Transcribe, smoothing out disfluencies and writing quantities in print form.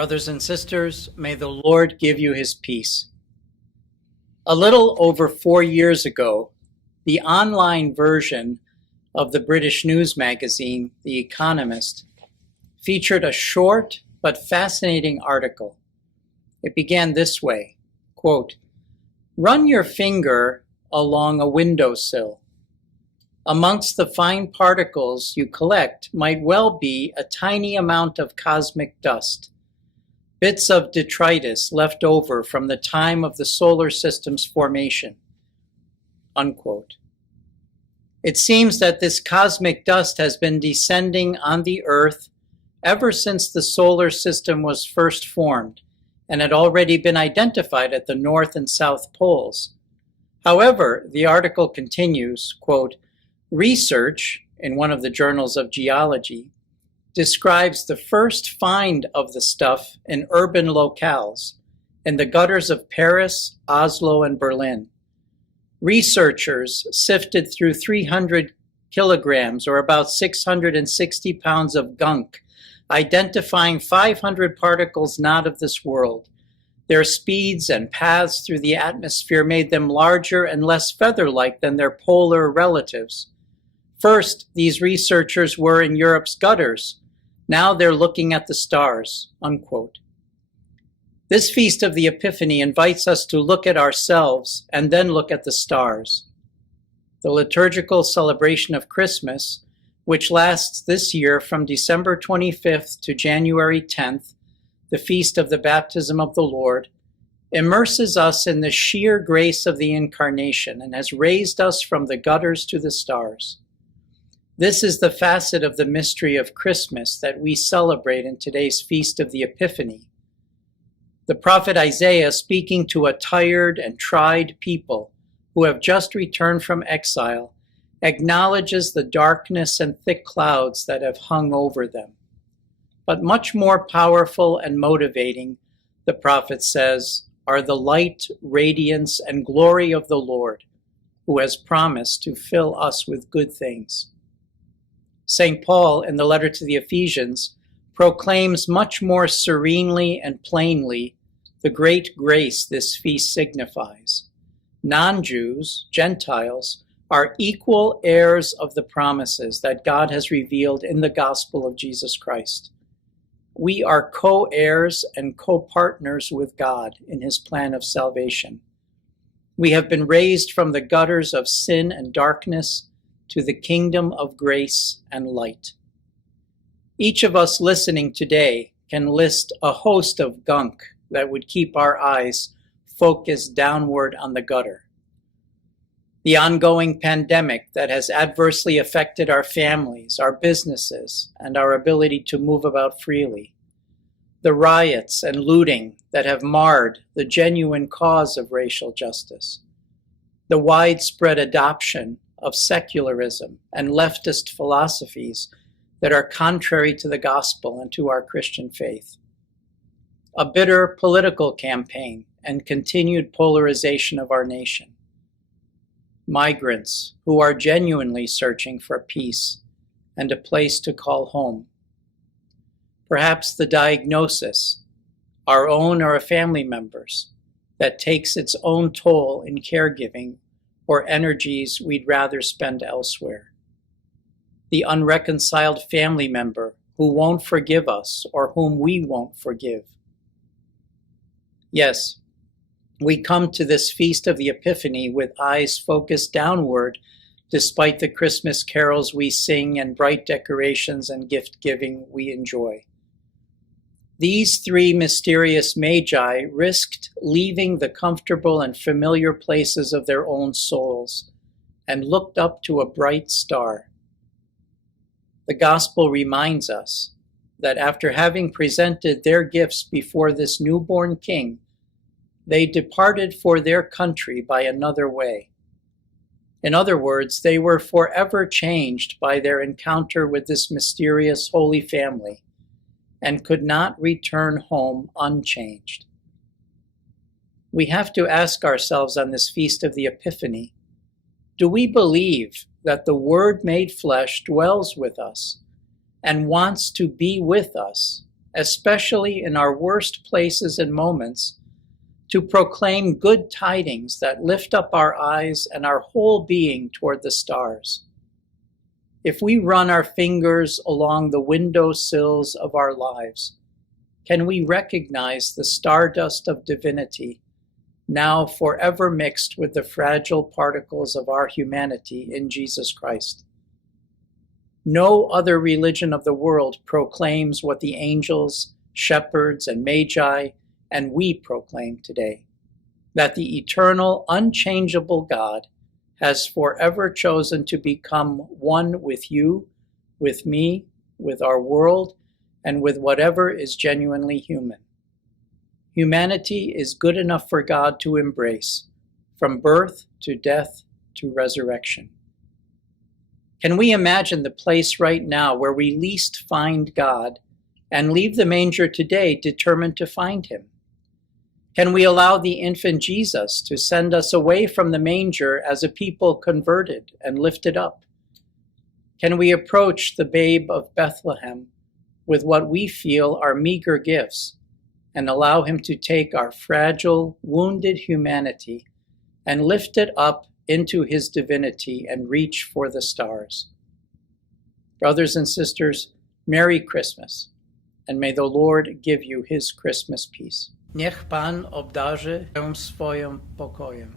Brothers and sisters, may the Lord give you his peace. A little over 4 years ago, the online version of the British news magazine, The Economist, featured a short but fascinating article. It began this way, quote, "Run your finger along a windowsill. Amongst the fine particles you collect might well be a tiny amount of cosmic dust, bits of detritus left over from the time of the solar system's formation." Unquote. It seems that this cosmic dust has been descending on the Earth ever since the solar system was first formed and had already been identified at the North and South poles. However, the article continues, quote, "Research," in one of the journals of geology, describes the first find of the stuff in urban locales, in the gutters of Paris, Oslo, and Berlin. Researchers sifted through 300 kilograms, or about 660 pounds of gunk, identifying 500 particles not of this world. Their speeds and paths through the atmosphere made them larger and less feather-like than their polar relatives. First, these researchers were in Europe's gutters. Now they're looking at the stars." Unquote. This Feast of the Epiphany invites us to look at ourselves and then look at the stars. The liturgical celebration of Christmas, which lasts this year from December 25th to January 10th, the Feast of the Baptism of the Lord, immerses us in the sheer grace of the Incarnation and has raised us from the gutters to the stars. This is the facet of the mystery of Christmas that we celebrate in today's Feast of the Epiphany. The prophet Isaiah, speaking to a tired and tried people who have just returned from exile, acknowledges the darkness and thick clouds that have hung over them. But much more powerful and motivating, the prophet says, are the light, radiance, and glory of the Lord, who has promised to fill us with good things. St. Paul, in the letter to the Ephesians, proclaims much more serenely and plainly the great grace this feast signifies. Non-Jews, Gentiles, are equal heirs of the promises that God has revealed in the gospel of Jesus Christ. We are co-heirs and co-partners with God in his plan of salvation. We have been raised from the gutters of sin and darkness to the kingdom of grace and light. Each of us listening today can list a host of gunk that would keep our eyes focused downward on the gutter. The ongoing pandemic that has adversely affected our families, our businesses, and our ability to move about freely. The riots and looting that have marred the genuine cause of racial justice. The widespread adoption of secularism and leftist philosophies that are contrary to the gospel and to our Christian faith. A bitter political campaign and continued polarization of our nation. Migrants who are genuinely searching for peace and a place to call home. Perhaps the diagnosis, our own or a family member's, that takes its own toll in caregiving or energies we'd rather spend elsewhere. The unreconciled family member who won't forgive us or whom we won't forgive. Yes, we come to this Feast of the Epiphany with eyes focused downward, despite the Christmas carols we sing and bright decorations and gift-giving we enjoy. These three mysterious magi risked leaving the comfortable and familiar places of their own souls and looked up to a bright star. The Gospel reminds us that after having presented their gifts before this newborn king, they departed for their country by another way. In other words, they were forever changed by their encounter with this mysterious Holy Family and could not return home unchanged. We have to ask ourselves on this Feast of the Epiphany, do we believe that the Word made flesh dwells with us and wants to be with us especially in our worst places and moments, to proclaim good tidings that lift up our eyes and our whole being toward the stars. If we run our fingers along the window sills of our lives, can we recognize the stardust of divinity, now forever mixed with the fragile particles of our humanity in Jesus Christ? No other religion of the world proclaims what the angels, shepherds, and magi and we proclaim today, that the eternal, unchangeable God has forever chosen to become one with you, with me, with our world, and with whatever is genuinely human. Humanity is good enough for God to embrace, from birth to death to resurrection. Can we imagine the place right now where we least find God and leave the manger today determined to find him? Can we allow the infant Jesus to send us away from the manger as a people converted and lifted up? Can we approach the babe of Bethlehem with what we feel are meager gifts and allow him to take our fragile, wounded humanity and lift it up into his divinity and reach for the stars? Brothers and sisters, Merry Christmas, and may the Lord give you his Christmas peace. Niech Pan obdarzy się swoim pokojem.